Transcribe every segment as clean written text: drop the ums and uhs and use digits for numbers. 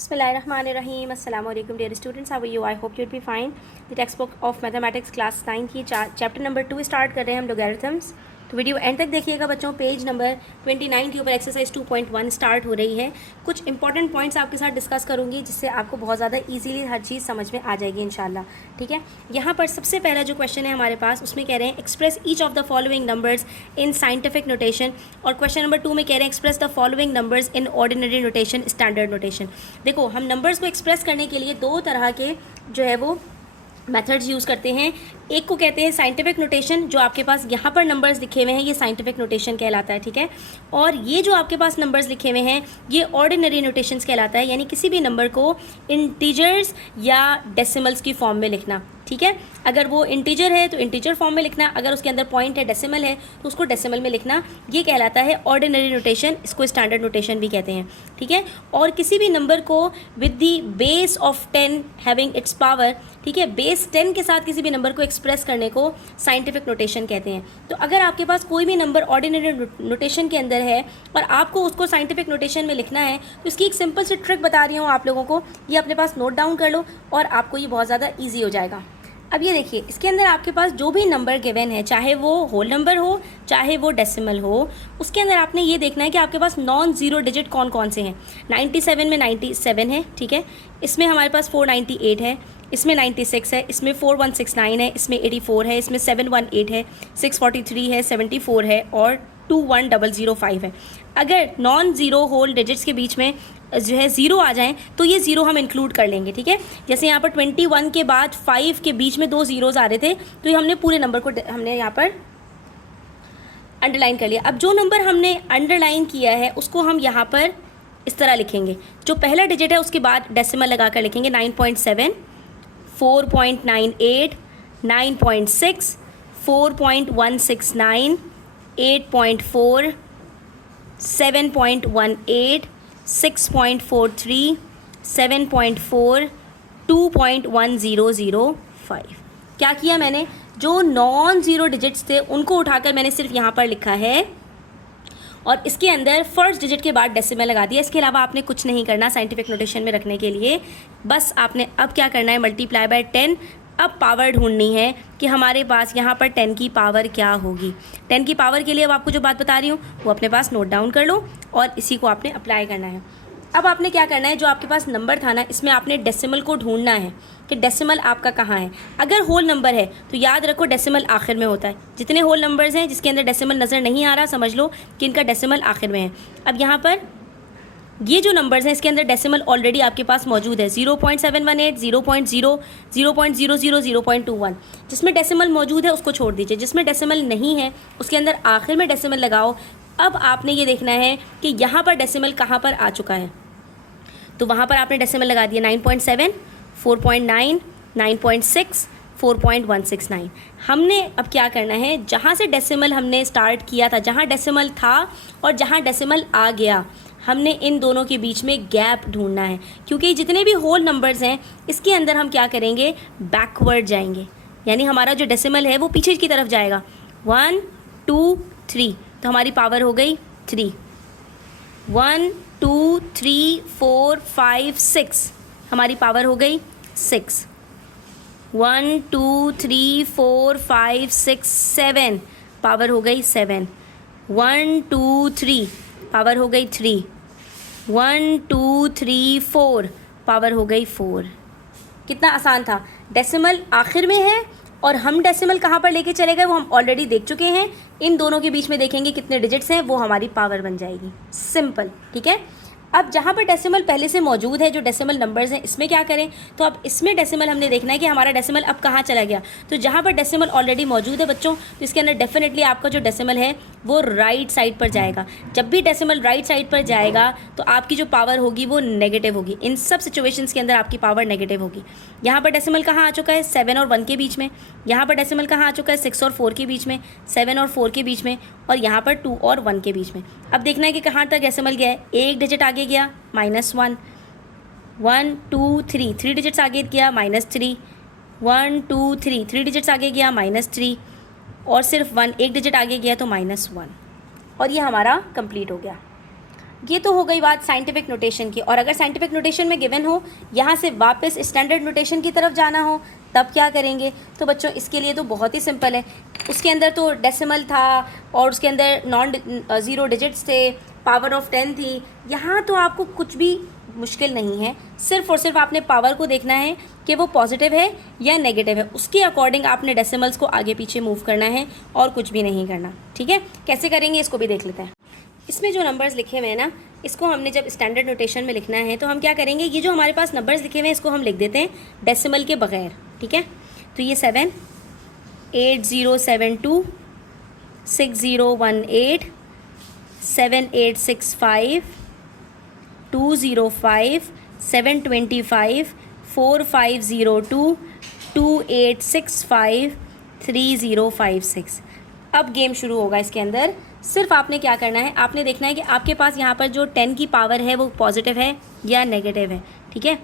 Bismillahirrahmanirrahim. Assalamu alaikum dear students. How are you? I hope you'd be fine. The textbook of mathematics class 9 की chapter number 2 start कर रहे हैं हम लोगैरिथम्स. तो video and तक देखिएगा बच्चों. पेज नंबर 29 के ऊपर एक्सरसाइज 2.1 स्टार्ट हो रही है. कुछ इंपॉर्टेंट पॉइंट्स आपके साथ डिस्कस करूंगी जिससे आपको बहुत ज़्यादा इजीली हर चीज़ समझ में आ जाएगी इंशाल्लाह. ठीक है. यहाँ पर सबसे पहला जो क्वेश्चन है हमारे पास उसमें कह रहे हैं express each of the following numbers in scientific notation. और क्वेश्चन नंबर 2 में कह रहे हैं express the following numbers in ordinary notation, standard notation. देखो हम नंबर्स को एक्सप्रेस करने के लिए दो तरह के जो है वो मेथड्स यूज़ करते हैं. एक को कहते हैं साइंटिफिक नोटेशन. जो आपके पास यहाँ पर नंबर्स लिखे हुए हैं ये साइंटिफिक नोटेशन कहलाता है. ठीक है. और ये जो आपके पास नंबर्स लिखे हुए हैं ये ऑर्डिनरी नोटेशंस कहलाता है. यानी किसी भी नंबर को इंटीजर्स या डेसिमल्स की फॉर्म में लिखना. ठीक है. अगर वो इंटीजर है तो इंटीजर फॉर्म में लिखना, अगर उसके अंदर पॉइंट है डेसिमल है तो उसको डेसिमल में लिखना. ये कहलाता है ऑर्डिनरी नोटेशन. इसको स्टैंडर्ड नोटेशन भी कहते हैं. ठीक है. और किसी भी नंबर को with the base of 10 having its power, ठीक है, बेस 10 के साथ किसी भी नंबर को एक्सप्रेस करने को साइंटिफिक नोटेशन कहते हैं. तो अगर आपके पास कोई भी नंबर ऑर्डिनरी नोटेशन के अंदर है और आपको उसको साइंटिफिक नोटेशन में लिखना है तो इसकी एक सिंपल सी ट्रिक बता रही हूँ आप लोगों को. ये अपने पास नोट डाउन कर लो और आपको ये बहुत ज़्यादा ईजी हो जाएगा. अब ये देखिए इसके अंदर आपके पास जो भी नंबर गिवन है, चाहे वो होल नंबर हो चाहे वो डेसिमल हो, उसके अंदर आपने ये देखना है कि आपके पास नॉन ज़ीरो डिजिट कौन कौन से हैं. 97 में 97 है. ठीक है. इसमें हमारे पास 498 है, इसमें 96 है, इसमें 4169 है, इसमें 84 है, इसमें 718 है, 643 है, 74 है और 21005 है. अगर नॉन ज़ीरो होल डिजिट्स के बीच में जो है ज़ीरो आ जाएं तो ये ज़ीरो हम इंक्लूड कर लेंगे. ठीक है. जैसे यहाँ पर 21 के बाद 5 के बीच में 2 ज़ीरोज़ आ रहे थे तो ये हमने पूरे नंबर को हमने यहाँ पर अंडरलाइन कर लिया. अब जो नंबर हमने अंडरलाइन किया है उसको हम यहाँ पर इस तरह लिखेंगे. जो पहला डिजिट है उसके बाद डेसिमल लगा कर लिखेंगे. 9.7, 4.98, 9.6, 4.169, 8.4, 7.18, 6.43, 7.4, 2.1005. क्या किया मैंने? जो नॉन ज़ीरो डिजिट्स थे उनको उठाकर मैंने सिर्फ यहाँ पर लिखा है और इसके अंदर फर्स्ट डिजिट के बाद डेसिमल लगा दिया. इसके अलावा आपने कुछ नहीं करना साइंटिफिक नोटेशन में रखने के लिए. बस आपने अब क्या करना है, मल्टीप्लाई बाय 10. अब पावर ढूंढनी है कि हमारे पास यहाँ पर 10 की पावर क्या होगी. 10 की पावर के लिए अब आपको जो बात बता रही हूँ वो अपने पास नोट डाउन कर लो और इसी को आपने अप्लाई करना है. अब आपने क्या करना है, जो आपके पास नंबर था ना इसमें आपने डेसिमल को ढूंढना है कि डेसिमल आपका कहाँ है. अगर होल नंबर है तो याद रखो डेसिमल आखिर में होता है. जितने होल नंबर्स हैं जिसके अंदर डेसिमल नज़र नहीं आ रहा समझ लो कि इनका डेसिमल आखिर में है. अब यहाँ पर ये जो नंबर्स हैं इसके अंदर डेसिमल ऑलरेडी आपके पास मौजूद है. 0.718, 0.0, 0.00, 0.21. जिसमें डेसिमल मौजूद है उसको छोड़ दीजिए. जिसमें डेसिमल नहीं है उसके अंदर आखिर में डेसिमल लगाओ. अब आपने ये देखना है कि यहाँ पर डेसिमल कहाँ पर आ चुका है. तो वहाँ पर आपने डेसिमल लगा दिया 9.7, 4.9, 9.6, 4.169. हमने अब क्या करना है, जहाँ से डेसिमल हमने स्टार्ट किया था, जहाँ डेसिमल था और जहाँ डेसिमल आ गया, हमने इन दोनों के बीच में गैप ढूंढना है. क्योंकि जितने भी होल नंबर्स हैं इसके अंदर हम क्या करेंगे, बैकवर्ड जाएंगे. यानी हमारा जो डेसिमल है वो पीछे की तरफ जाएगा. 1, 2, 3 तो हमारी पावर हो गई 3. 1, 2, 3, 4, 5, 6 हमारी पावर हो गई 6. 1, 2, 3, 4, 5, 6, 7 पावर हो गई 7. 1, 2, 3 पावर हो गई 3. 1, 2, 3, 4 पावर हो गई 4. कितना आसान था. डेसिमल आखिर में है और हम डेसिमल कहाँ पर लेके चले गए वो हम ऑलरेडी देख चुके हैं. इन दोनों के बीच में देखेंगे कितने डिजिट्स हैं वो हमारी पावर बन जाएगी. सिंपल. ठीक है. अब जहाँ पर डेसिमल पहले से मौजूद है, जो डेसिमल नंबर्स हैं इसमें क्या करें, तो अब इसमें डेसिमल हमने देखना है कि हमारा डेसिमल अब कहाँ चला गया. तो जहाँ पर डेसिमल ऑलरेडी मौजूद है बच्चों तो इसके अंदर डेफिनेटली आपका जो डेसिमल है वो राइट साइड पर जाएगा. जब भी डेसिमल राइट साइड पर जाएगा तो आपकी जो पावर होगी वो नेगेटिव होगी. इन सब सिचुएशंस के अंदर आपकी पावर नेगेटिव होगी. यहाँ पर डेसिमल कहाँ आ चुका है, 7 और 1 के बीच में. यहाँ पर डेसिमल कहाँ आ चुका है, 6 और 4 के बीच में, 7 और 4 के बीच में और यहाँ पर 2 और 1 के बीच में. अब देखना है कि कहाँ तक डेसिमल गया है. एक डिजिट आगे गया -1, 1, 2, 3 3 डिजिट्स आगे गया -3, 1, 2, 3 3 डिजिट्स आगे गया -3 और सिर्फ 1 एक डिजिट आगे गया तो -1 और ये हमारा कंप्लीट हो गया. ये तो हो गई बात साइंटिफिक नोटेशन की। और अगर साइंटिफिक नोटेशन में गिवन हो, यहाँ से वापस स्टैंडर्ड नोटेशन की तरफ जाना हो, तब क्या करेंगे? तो बच्चों इसके लिए तो बहुत ही सिंपल है। उसके अंदर तो डेसिमल था और उसके अंदर नॉन ज़ीरो डिजिट्स थे, पावर ऑफ 10 थी। यहाँ तो आपको कुछ भी मुश्किल नहीं है, सिर्फ और सिर्फ आपने पावर को देखना है कि वो पॉजिटिव है या नेगेटिव है, उसके अकॉर्डिंग आपने डेसिमल्स को आगे पीछे मूव करना है और कुछ भी नहीं करना। ठीक है, कैसे करेंगे इसको भी देख लेते हैं। इसमें जो नंबर्स लिखे हुए हैं ना, इसको हमने जब स्टैंडर्ड नोटेशन में लिखना है तो हम क्या करेंगे, ये जो हमारे पास नंबर्स लिखे हुए हैं इसको हम लिख देते हैं डेसिमल के बगैर। ठीक है, तो ये 7 8072 6018 7865 205 725 4502 2865 3056। अब गेम शुरू होगा। इसके अंदर सिर्फ आपने क्या करना है, आपने देखना है कि आपके पास यहाँ पर जो 10 की पावर है वो पॉजिटिव है या नेगेटिव है। ठीक है,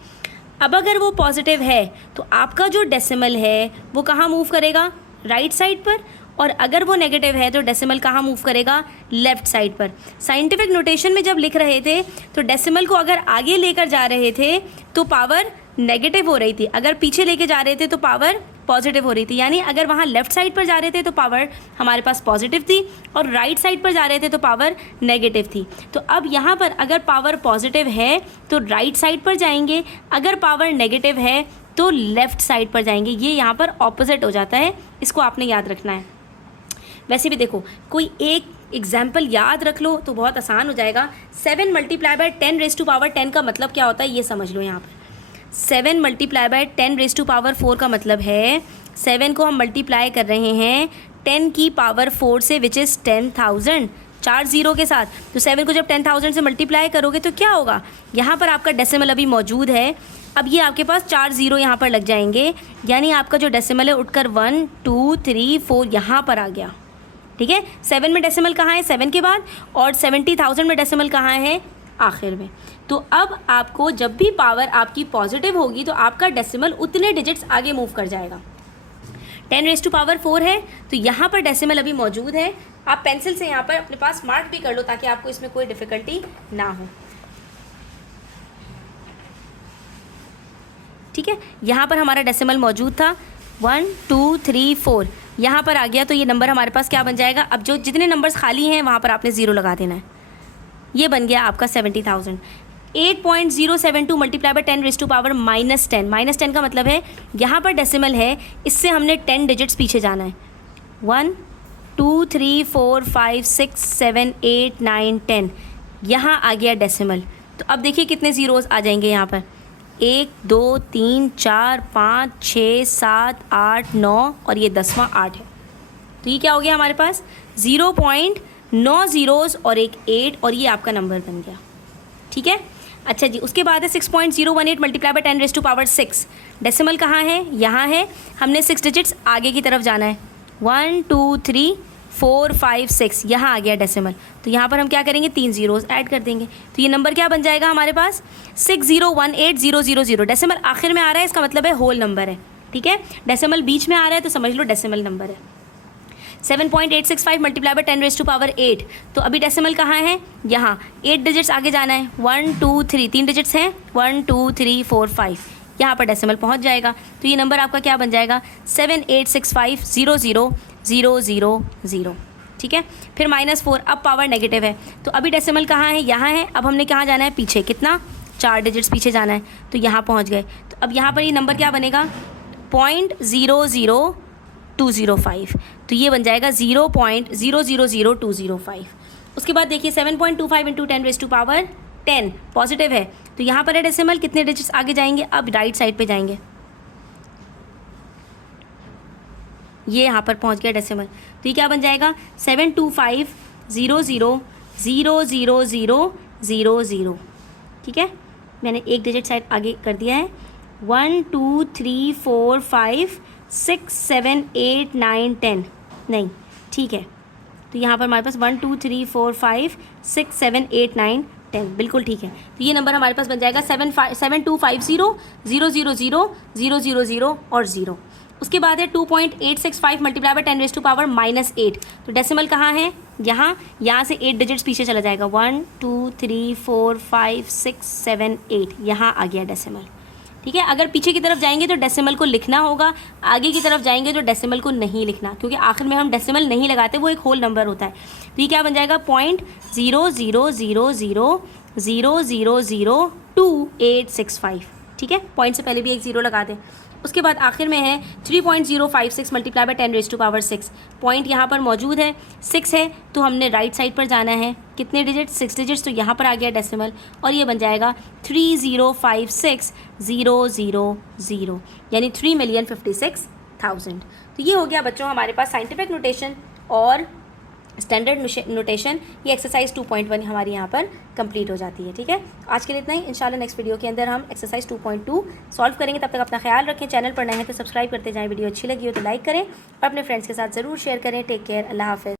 अब अगर वो पॉजिटिव है तो आपका जो डेसिमल है वो कहाँ मूव करेगा? राइट साइड पर। और अगर वो नेगेटिव है तो डेसिमल कहाँ मूव करेगा? लेफ़्ट साइड पर। साइंटिफिक नोटेशन में जब लिख रहे थे तो डेसिमल को अगर आगे लेकर जा रहे थे तो पावर नेगेटिव हो रही थी, अगर पीछे लेके जा रहे थे तो पावर पॉजिटिव हो रही थी। यानी अगर वहाँ लेफ़्ट साइड पर जा रहे थे तो पावर हमारे पास पॉजिटिव थी और राइट साइड पर जा रहे थे तो पावर नेगेटिव थी। तो अब यहाँ पर अगर पावर पॉजिटिव है तो राइट साइड पर जाएंगे, अगर पावर नेगेटिव है तो लेफ़्ट साइड पर जाएंगे। ये यहाँ पर ऑपोजिट हो जाता है, इसको आपने याद रखना है। वैसे भी देखो, कोई एक एग्जाम्पल याद रख लो तो बहुत आसान हो जाएगा। 7 multiply by 10 raise to power 10 का मतलब क्या होता है ये समझ लो। यहाँ पर 7 multiply by 10 raise to power 4 का मतलब है 7 को हम मल्टीप्लाई कर रहे हैं 10 की पावर 4 से, विच इज़ 10,000, 4 ज़ीरो के साथ। तो 7 को जब 10,000 से मल्टीप्लाई करोगे तो क्या होगा? यहाँ पर आपका डेसिमल अभी मौजूद है, अब ये आपके पास 4 ज़ीरो यहाँ पर लग जाएंगे, यानी आपका जो डेसिमल है उठकर 1 2 3 4 यहाँ पर आ गया। ठीक है, 7 में डेसिमल कहाँ है? 7 के बाद, और 70,000 में डेसिमल कहाँ है? आखिर में। तो अब आपको जब भी पावर आपकी पॉजिटिव होगी तो आपका डेसिमल उतने डिजिट्स आगे मूव कर जाएगा। 10 रेज़ टू पावर 4 है तो यहाँ पर डेसिमल अभी मौजूद है। आप पेंसिल से यहाँ पर अपने पास मार्क भी कर लो ताकि आपको इसमें कोई डिफ़िकल्टी ना हो। ठीक है, यहाँ पर हमारा डेसिमल मौजूद था 1 2 3 4, यहाँ पर आ गया तो ये नंबर हमारे पास क्या बन जाएगा? अब जो जितने नंबर्स खाली हैं वहाँ पर आपने ज़ीरो लगा देना है। ये बन गया आपका 70,000। 8.072 multiply by 10 raise to power -10। -10 का मतलब है यहाँ पर डेसिमल है, इससे हमने 10 डिजिट्स पीछे जाना है। 1 2 3 4 5 6 7 8 9 10, यहाँ आ गया डेसिमल। तो अब देखिए कितने ज़ीरोज़ आ जाएंगे यहाँ पर, 1 2 3 4 5 6 7 8 9 और ये 10वां 8 है। तो ये क्या हो गया हमारे पास? 0.9 ज़ीरोज़ और एक 8, और ये आपका नंबर बन गया। ठीक है, अच्छा जी, उसके बाद है 6.018 multiply by 10 raise to power 6। Decimal कहाँ है? यहाँ है, हमने 6 डिजिट्स आगे की तरफ जाना है। 1 2 3 4 5 6, यहाँ आ गया डेसिमल। तो यहाँ पर हम क्या करेंगे? 3 ज़ीरोज़ ऐड कर देंगे। तो ये नंबर क्या बन जाएगा हमारे पास? 6018,000। डेसिमल आखिर में आ रहा है, इसका मतलब है होल नंबर है। ठीक है, डेसिमल बीच में आ रहा है तो समझ लो डेसिमल नंबर है। 7.865 multiply by 10 raise to power 8। तो अभी डेसिमल कहाँ है? यहाँ 8 डिजिट्स आगे जाना है। 1 2 3, 3 डिजिट्स हैं, 1 2 3 4 5, यहाँ पर डेसिमल पहुँच जाएगा। तो ये नंबर आपका क्या बन जाएगा? 7865000000। ठीक है, फिर -4, अब पावर नेगेटिव है तो अभी डेसिमल कहाँ है? यहाँ है। अब हमने कहाँ जाना है? पीछे, कितना? 4 डिजिट्स पीछे जाना है, तो यहाँ पहुँच गए। तो अब यहाँ पर ये नंबर क्या बनेगा? 0.00205। तो ये बन जाएगा 0.000205। उसके बाद देखिए 7.25 into 10 raise to power 10 positive है, तो यहाँ पर है डेसिमल, कितने डिजिट्स आगे जाएंगे? अब राइट साइड पे जाएंगे, ये यहाँ पर पहुँच गया डेसिमल। तो ये क्या बन जाएगा? 72500000000। ठीक है, मैंने एक डिजिट साइड आगे कर दिया है। 1 2 3 4 5 6 7 8 9 10, नहीं, ठीक है। तो यहाँ पर हमारे पास 1 2 3 4 5 6 7 8 9 10, बिल्कुल ठीक है। तो ये नंबर हमारे पास बन जाएगा 7250 000 000 और 0। उसके बाद है 2.865 multiply by 10 raise to power -8। तो डेसिमल कहाँ है, यहाँ से 8 डिजिट्स पीछे चला जाएगा, 1 2 3 4 5 6 7 8, यहाँ आ गया डेसिमल। ठीक है, अगर पीछे की तरफ जाएंगे तो डेसिमल को लिखना होगा, आगे की तरफ जाएंगे तो डेसिमल को नहीं लिखना, क्योंकि आखिर में हम डेसिमल नहीं लगाते, वो एक होल नंबर होता है। तो ये क्या बन जाएगा, 0.000002865। ठीक है, पॉइंट से पहले भी एक ज़ीरो लगा दें। उसके बाद आखिर में है 3.056 multiply by 10 raise to power 6। Point यहाँ पर मौजूद है, 6 है तो हमने राइट साइड पर जाना है, कितने डिजिट, 6 डिजिट्स, तो यहाँ पर आ गया डेसिमल और ये बन जाएगा 3056,000, यानी 3,56,000। तो ये हो गया बच्चों हमारे पास साइंटिफिक नोटेशन और स्टैंडर्ड नोटेशन। ये एक्सरसाइज 2.1 हमारी यहाँ पर कंप्लीट हो जाती है। ठीक है, आज के लिए इतना ही। इंशाल्लाह नेक्स्ट वीडियो के अंदर हम एक्सरसाइज 2.2 सॉल्व करेंगे। तब तक अपना ख्याल रखें, चैनल पर नए हैं तो सब्सक्राइब करते जाएं, वीडियो अच्छी लगी हो तो लाइक करें और अपने फ्रेंड्स के साथ ज़रूर शेयर करें। टेक केयर, अल्लाह हाफ़िज़।